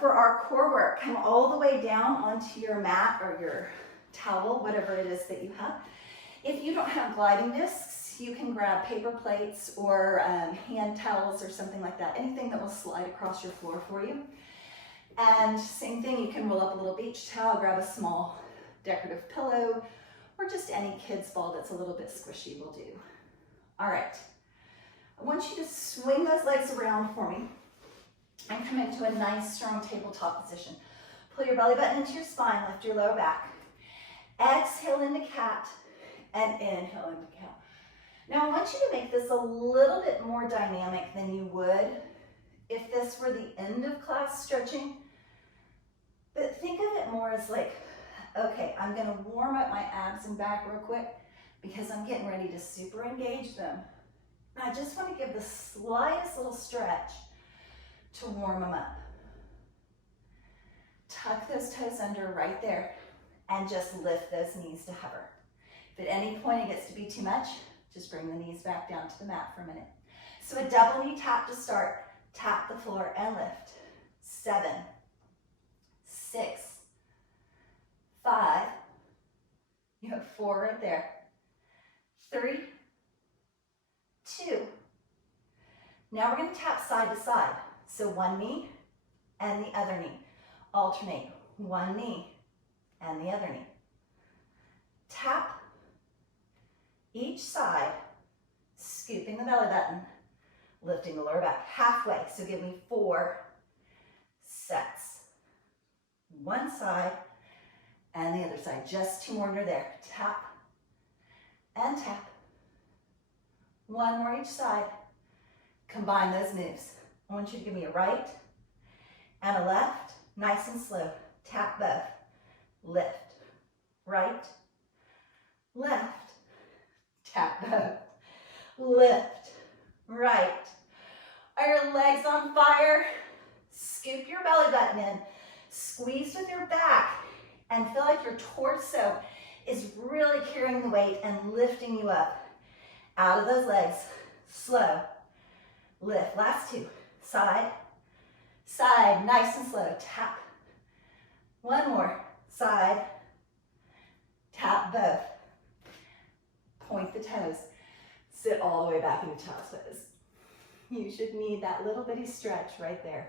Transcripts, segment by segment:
for our core work, come all the way down onto your mat or your towel, whatever it is that you have. If you don't have gliding discs, you can grab paper plates or hand towels or something like that, anything that will slide across your floor for you. And same thing, you can roll up a little beach towel, grab a small decorative pillow, or just any kid's ball that's a little bit squishy will do. All right, I want you to swing those legs around for me and come into a nice strong tabletop position. Pull your belly button into your spine, lift your lower back. Exhale into cat and inhale into cow. Now I want you to make this a little bit more dynamic than you would if this were the end of class stretching. But think of it more as like, okay, I'm gonna warm up my abs and back real quick because I'm getting ready to super engage them. I just want to give the slightest little stretch to warm them up. Tuck those toes under right there and just lift those knees to hover. If at any point it gets to be too much, just bring the knees back down to the mat for a minute. So a double knee tap to start. Tap the floor and lift. 7, 6, 5. You have 4 right there. 3, 2. Now we're going to tap side to side. So one knee and the other knee. Alternate. One knee and the other knee. Tap each side, scooping the belly button, lifting the lower back halfway. So give me 4 sets. One side and the other side. Just 2 more under there. Tap and tap. 1 more each side. Combine those moves. I want you to give me a right and a left, nice and slow. Tap both. Lift. Right. Left. Tap both. Lift. Right. Are your legs on fire? Scoop your belly button in. Squeeze with your back and feel like your torso is really carrying the weight and lifting you up. Out of those legs. Slow. Lift. Last 2. Side. Side. Nice and slow. Tap. 1 more. Side. Tap both. Point the toes. Sit all the way back into child's pose. You should need that little bitty stretch right there.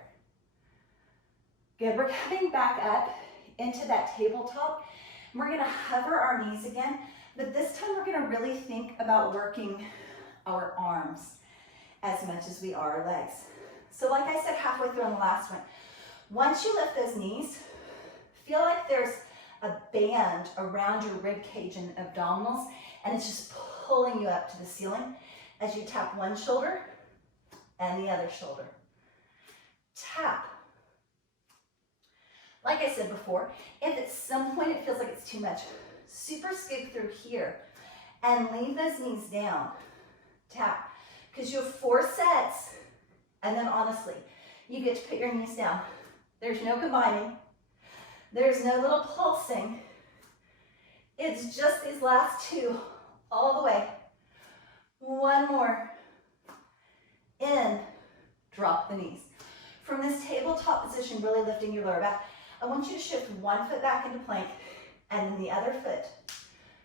Good, we're coming back up into that tabletop. We're gonna hover our knees again, but this time we're gonna really think about working our arms as much as we are our legs. So like I said halfway through on the last one, once you lift those knees, feel like there's a band around your rib cage and abdominals, and it's just pulling you up to the ceiling as you tap one shoulder and the other shoulder. Tap. Like I said before, if at some point it feels like it's too much, super scoop through here and leave those knees down. Tap. Because you have 4 sets, and then honestly, you get to put your knees down. There's no combining. There's no little pulsing. It's just these last 2 all the way. 1 more. In. Drop the knees. From this tabletop position, really lifting your lower back, I want you to shift 1 foot back into plank and then the other foot.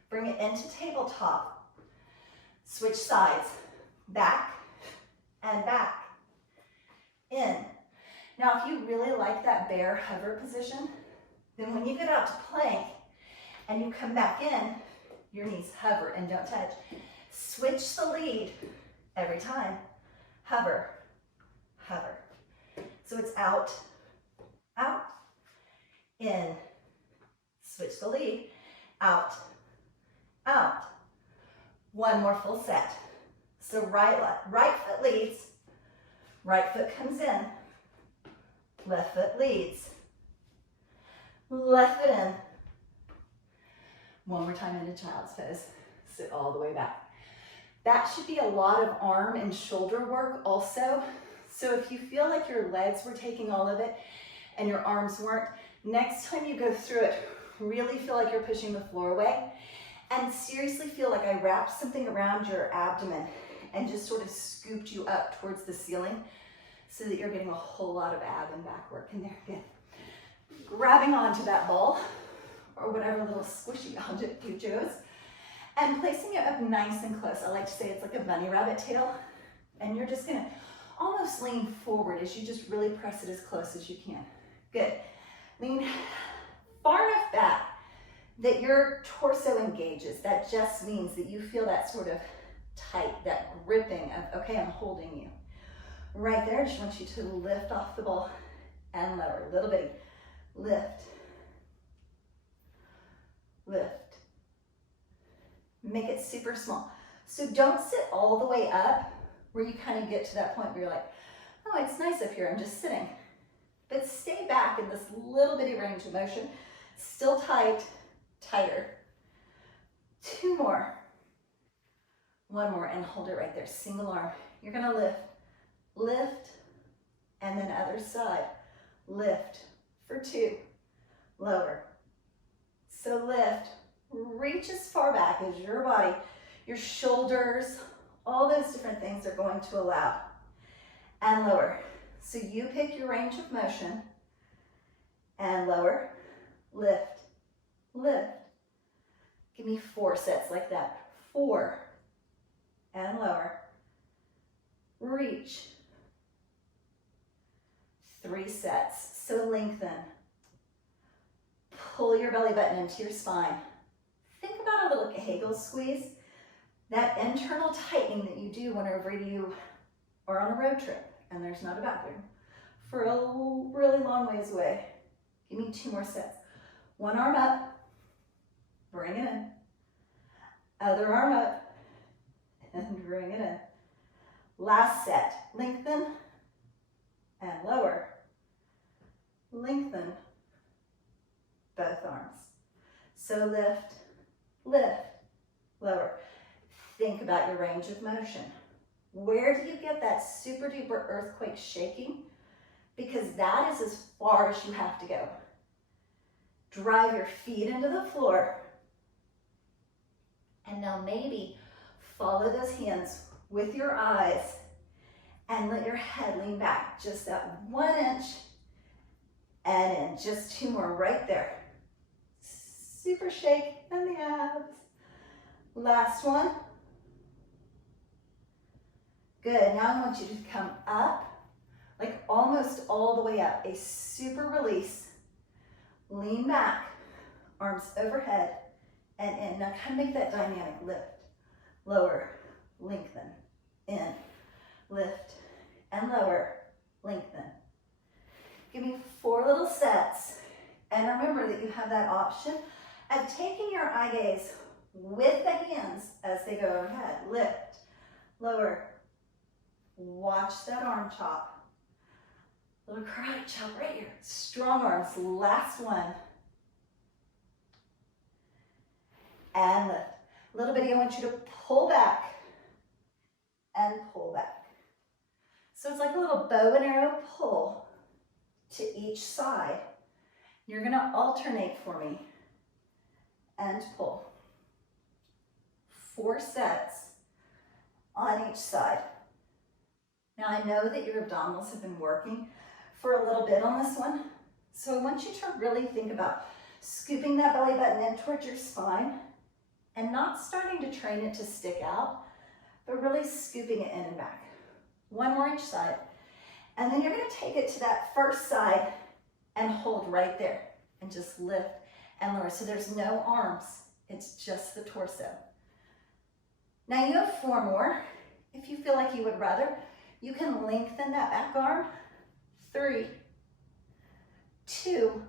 Bring it into tabletop. Switch sides. Back and back. In. Now, if you really like that bear hover position, then when you get out to plank and you come back in, your knees hover and don't touch. Switch the lead every time. Hover, hover. So it's out, out, in. Switch the lead, out, out. 1 more full set. So right foot leads, right foot comes in, left foot leads, left foot in. 1 more time into child's pose. Sit all the way back. That should be a lot of arm and shoulder work also. So if you feel like your legs were taking all of it and your arms weren't, next time you go through it, really feel like you're pushing the floor away and seriously feel like I wrapped something around your abdomen and just sort of scooped you up towards the ceiling so that you're getting a whole lot of ab and back work in there. Good. grabbing onto that ball or whatever little squishy object you chose, and placing it up nice and close. I like to say it's like a bunny rabbit tail, and you're just gonna almost lean forward as you just really press it as close as you can. Good. Lean far enough back that your torso engages. That just means that you feel that sort of tight, that gripping of, okay, I'm holding you. Right there, I just want you to lift off the ball and lower. Little bitty. Lift. Lift. Make it super small. So don't sit all the way up where you kind of get to that point where you're like, oh, it's nice up here, I'm just sitting. But stay back in this little bitty range of motion. Still tight, tighter. 2 more. 1 more, and hold it right there. Single arm. You're gonna lift, lift, and then other side. Lift for 2. Lower. So lift, reach as far back as your body, your shoulders, all those different things are going to allow. And lower. So you pick your range of motion, and lower, lift, lift. Give me 4 sets like that. 4, and lower. Reach. 3 sets. So lengthen. Pull your belly button into your spine. Think about a little Kegel squeeze. That internal tightening that you do whenever you are on a road trip and there's not a bathroom for a really long ways away. Give me 2 more sets. 1 arm up, bring it in. Other arm up, and bring it in. Last set, lengthen and lower. Lengthen both arms. So lift, lift, lower. Think about your range of motion. Where do you get that super duper earthquake shaking? Because that is as far as you have to go. Drive your feet into the floor. And now maybe follow those hands with your eyes and let your head lean back just that 1 inch and in. Just 2 more right there. Super shake and the abs. Last one. Good, now I want you to come up, like almost all the way up. A super release. Lean back, arms overhead and in. Now kind of make that dynamic lift. Lower, lengthen, in, lift, and lower, lengthen. Give me 4 little sets. And remember that you have that option of taking your eye gaze with the hands as they go overhead. Lift, lower. Watch that arm chop. Little karate chop right here. Strong arms. Last one. And lift. Little bitty, I want you to pull back and pull back. So it's like a little bow and arrow pull to each side. You're going to alternate for me and pull. 4 sets on each side. Now I know that your abdominals have been working for a little bit on this one, so I want you to really think about scooping that belly button in towards your spine and not starting to train it to stick out, but really scooping it in and back. 1 more each side. And then you're going to take it to that first side and hold right there and just lift and lower. So there's no arms, it's just the torso. Now you have 4 more. If you feel like you would rather, you can lengthen that back arm. 3, 2,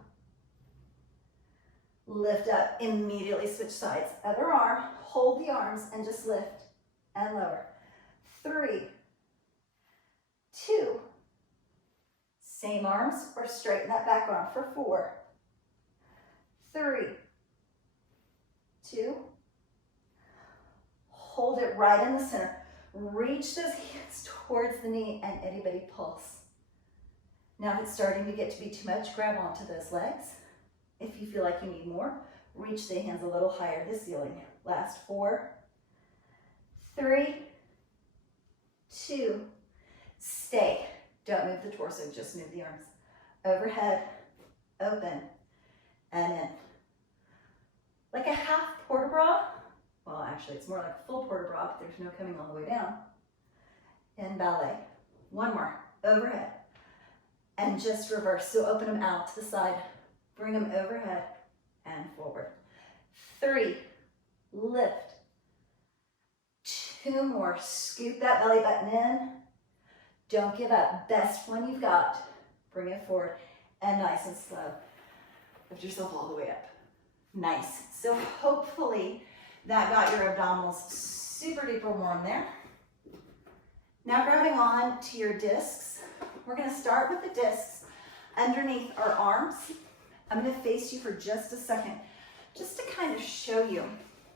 lift up, immediately switch sides. Other arm, hold the arms and just lift and lower. 3, 2, same arms or straighten that back arm for 4, 3, 2, hold it right in the center. Reach those hands towards the knee and itty bitty pulse. Now if it's starting to get to be too much, grab onto those legs. If you feel like you need more, reach the hands a little higher to the ceiling. Last 4, 3, 2, stay. Don't move the torso, just move the arms. Overhead, open, and in. Like a half port bra. Well, actually, it's more like a full port bra, but there's no coming all the way down. In ballet. One more, overhead. And just reverse, so open them out to the side. Bring them overhead and forward. 3, lift. 2 more, scoop that belly button in. Don't give up, best one you've got. Bring it forward, and nice and slow. Lift yourself all the way up. Nice, so hopefully that got your abdominals super duper warm there. Now grabbing on to your discs. We're gonna start with the discs underneath our arms. I'm gonna face you for just a second, just to kind of show you.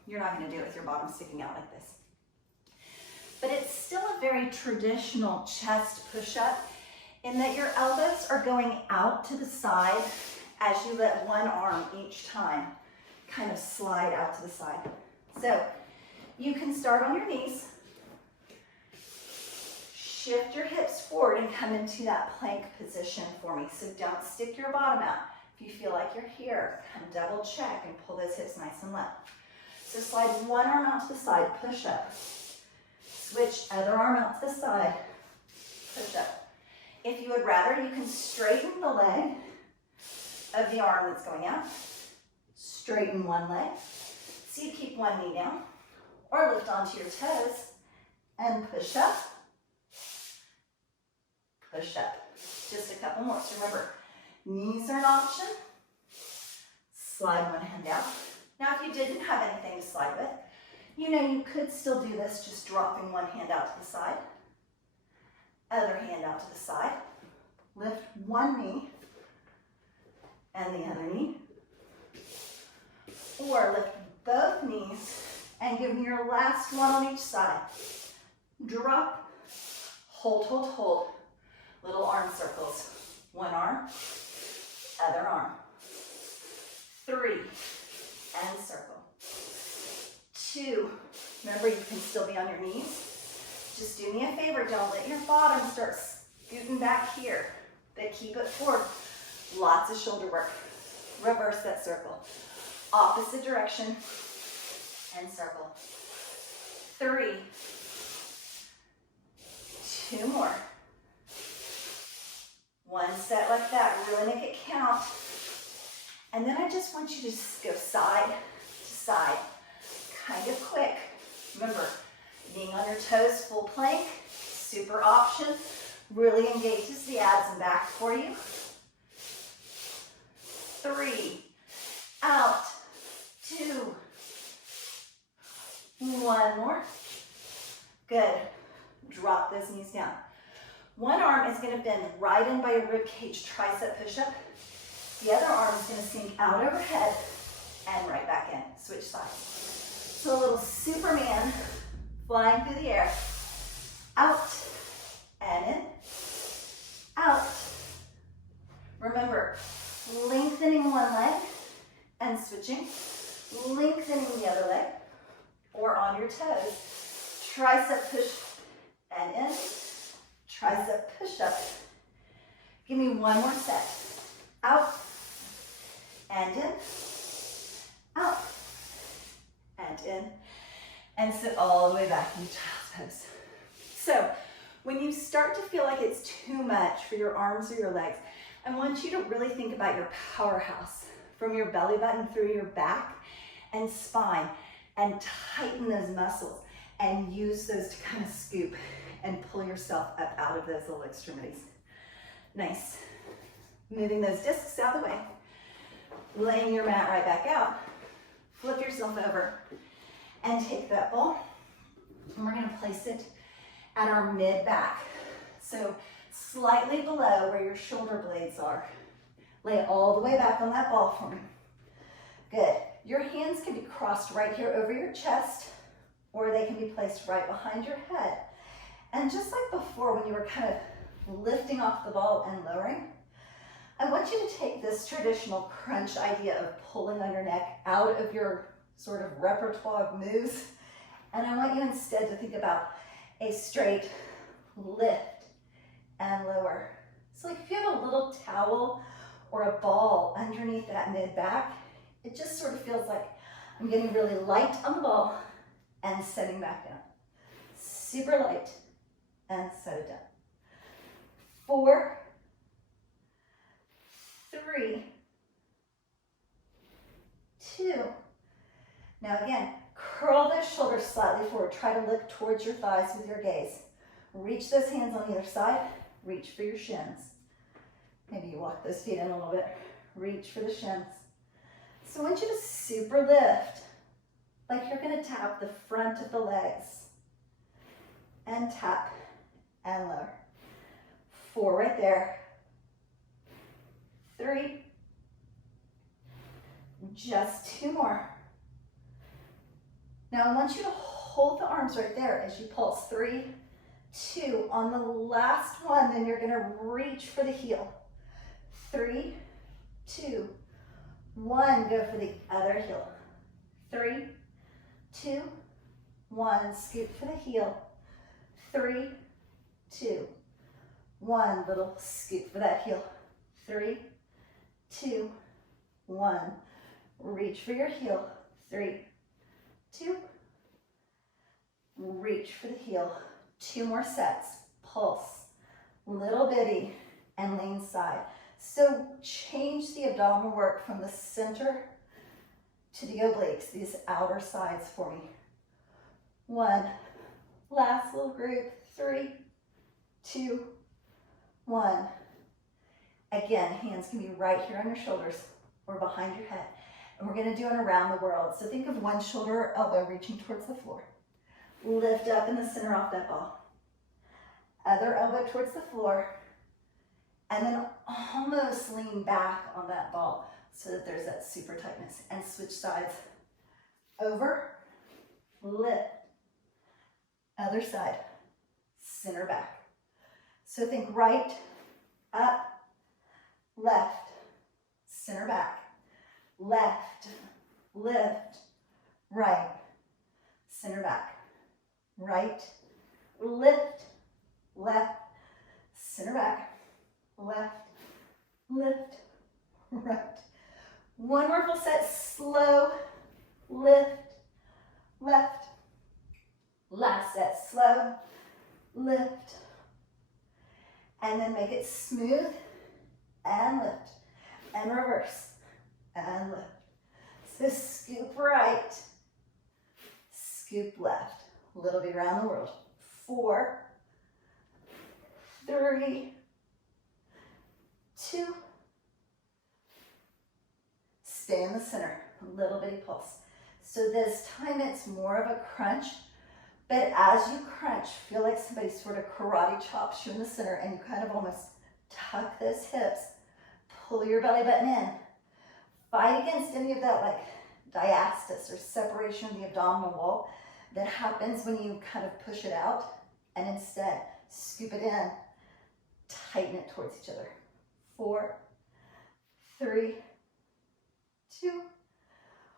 You're not gonna do it with your bottom sticking out like this. But it's still a very traditional chest push-up in that your elbows are going out to the side as you let one arm each time kind of slide out to the side. So you can start on your knees, shift your hips forward and come into that plank position for me. So don't stick your bottom out. If you feel like you're here, come double check and pull those hips nice and low. So slide one arm out to the side, push up. Switch other arm out to the side, push up. If you would rather, you can straighten the leg of the arm that's going out. Straighten one leg. So you keep one knee down. Or lift onto your toes and push up. Push up. Just a couple more. So remember, knees are an option. Slide one hand out. Now if you didn't have anything to slide with, you know you could still do this just dropping one hand out to the side. Other hand out to the side. Lift one knee and the other knee. Or lift both knees and give me your last one on each side. Drop, hold, hold, hold. Little arm circles. One arm, other arm. 3, and circle. 2, remember you can still be on your knees. Just do me a favor, don't let your bottom start scooting back here, but keep it forward. Lots of shoulder work. Reverse that circle. Opposite direction and circle. 3, 2 more. One set like that, really make it count. And then I just want you to just go side to side, kind of quick. Remember, being on your toes, full plank, super option, really engages the abs and back for you. 3, out, 2, 1 more. Good. Drop those knees down. One arm is going to bend right in by your rib cage, tricep push-up. The other arm is going to sink out overhead and right back in. Switch sides. So a little Superman flying through the air. Out and in. Out. Remember, lengthening one leg and switching. Lengthening the other leg or on your toes. Tricep push and in. Tricep push up. Give me one more set. Out and in. Out and in. And sit all the way back in child's pose. So when you start to feel like it's too much for your arms or your legs, I want you to really think about your powerhouse from your belly button through your back and spine and tighten those muscles and use those to kind of scoop and pull yourself up out of those little extremities. Nice. Moving those discs out of the way. Laying your mat right back out. Flip yourself over and take that ball. And we're gonna place it at our mid-back. So slightly below where your shoulder blades are. Lay it all the way back on that ball for me. Good. Your hands can be crossed right here over your chest, or they can be placed right behind your head. And just like before when you were kind of lifting off the ball and lowering, I want you to take this traditional crunch idea of pulling on your neck out of your sort of repertoire of moves, and I want you instead to think about a straight lift and lower. So like if you have a little towel or a ball underneath that mid-back, it just sort of feels like I'm getting really light on the ball and setting back down. Super light and set it down. 4, 3, 2. Now again, curl those shoulders slightly forward. Try to look towards your thighs with your gaze. Reach those hands on either side. Reach for your shins. Maybe you walk those feet in a little bit. Reach for the shins. So I want you to super lift, like you're going to tap the front of the legs. And tap and lower. 4 right there. 3. Just 2 more. Now I want you to hold the arms right there as you pulse. 3, 2. On the last one, then you're going to reach for the heel. 3, 2, 1. Go for the other heel. 3, 2, 1. Scoop for the heel. 3, 2, 1. Little scoop for that heel. 3, 2, 1. Reach for your heel. 3, 2. Reach for the heel. 2 more sets. Pulse. Little bitty and lean side. So change the abdominal work from the center to the obliques, these outer sides for me. 1. Last little group. 3, 2, 1. Again, hands can be right here on your shoulders or behind your head. And we're going to do it around the world. So think of one shoulder or elbow reaching towards the floor. Lift up in the center off that ball. Other elbow towards the floor. And then almost lean back on that ball so that there's that super tightness. And switch sides. Over, lift. Other side, center back. So think right, up, left, center back. Left, lift, right, center back. Right, lift, left, center back. Left, lift, right. One more full set, slow, lift, left. Last set, slow, lift. And then make it smooth and lift. And reverse. And lift. So scoop right, scoop left. A little bit around the world. 4, 3, 2. Stay in the center. A little bitty pulse. So this time it's more of a crunch, but as you crunch, feel like somebody sort of karate chops you in the center and you kind of almost tuck those hips, pull your belly button in. Fight against any of that like diastasis or separation of the abdominal wall that happens when you kind of push it out, and instead scoop it in, tighten it towards each other. 4, 3, 2.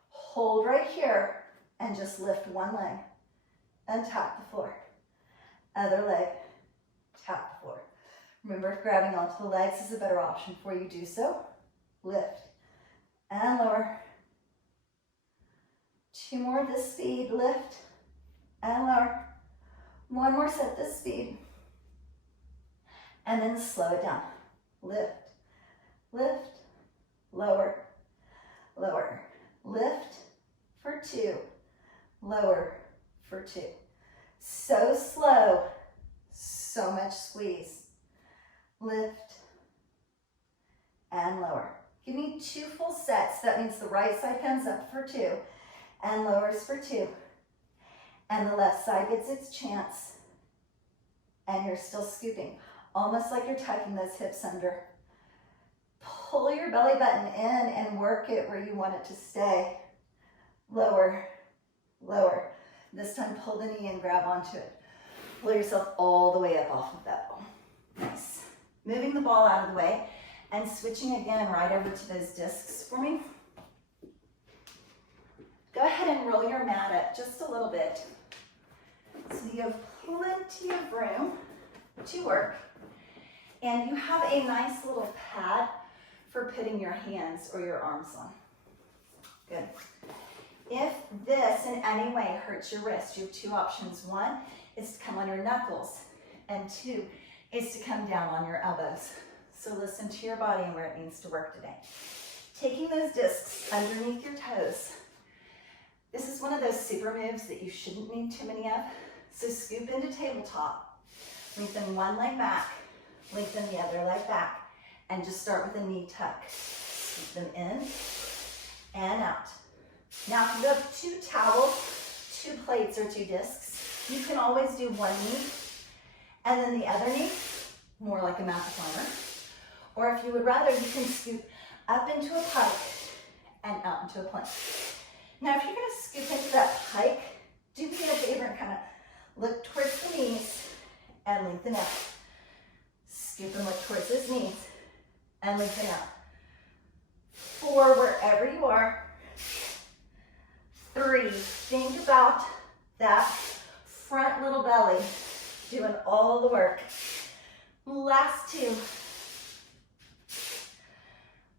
Hold right here and just lift one leg and tap the floor. Other leg, tap the floor. Remember, if grabbing onto the legs is a better option for you, do so. Lift and lower. 2 more at this speed. Lift and lower. 1 more set this speed. And then slow it down. Lift, lift, lower, lower. Lift for 2, lower for 2. So slow, so much squeeze. Lift and lower. Give me 2 full sets. That means the right side comes up for 2 and lowers for 2. And the left side gets its chance. And you're still scooping, almost like you're tucking those hips under. Pull your belly button in and work it where you want it to stay. Lower, lower. This time pull the knee and grab onto it. Pull yourself all the way up off of that ball. Nice. Moving the ball out of the way and switching again right over to those discs for me. Go ahead and roll your mat up just a little bit so you have plenty of room to work. And you have a nice little pad for putting your hands or your arms on. Good. If this in any way hurts your wrist, you have two options. One is to come on your knuckles, and two is to come down on your elbows. So listen to your body and where it needs to work today. Taking those discs underneath your toes. This is one of those super moves that you shouldn't need too many of. So scoop into tabletop, lengthen one leg back, lengthen the other leg back, and just start with a knee tuck. Scoop them in and out. Now if you have two towels, two plates, or two discs, you can always do one knee and then the other knee, more like a mat climber. Or if you would rather, you can scoop up into a pike and out into a plank. Now if you're gonna scoop into that pike, do me a favor and kind of look towards the knees and lengthen out. Scoop and look towards those knees and lengthen out. 4, wherever you are. 3, think about that front little belly doing all the work. Last 2.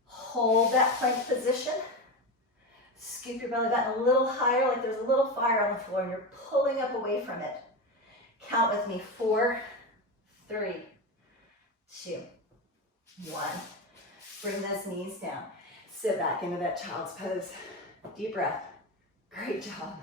Hold that plank position. Scoop your belly button a little higher, like there's a little fire on the floor and you're pulling up away from it. Count with me. 4, 3, 2, 1. Bring those knees down. Sit back into that child's pose. Deep breath. Great job.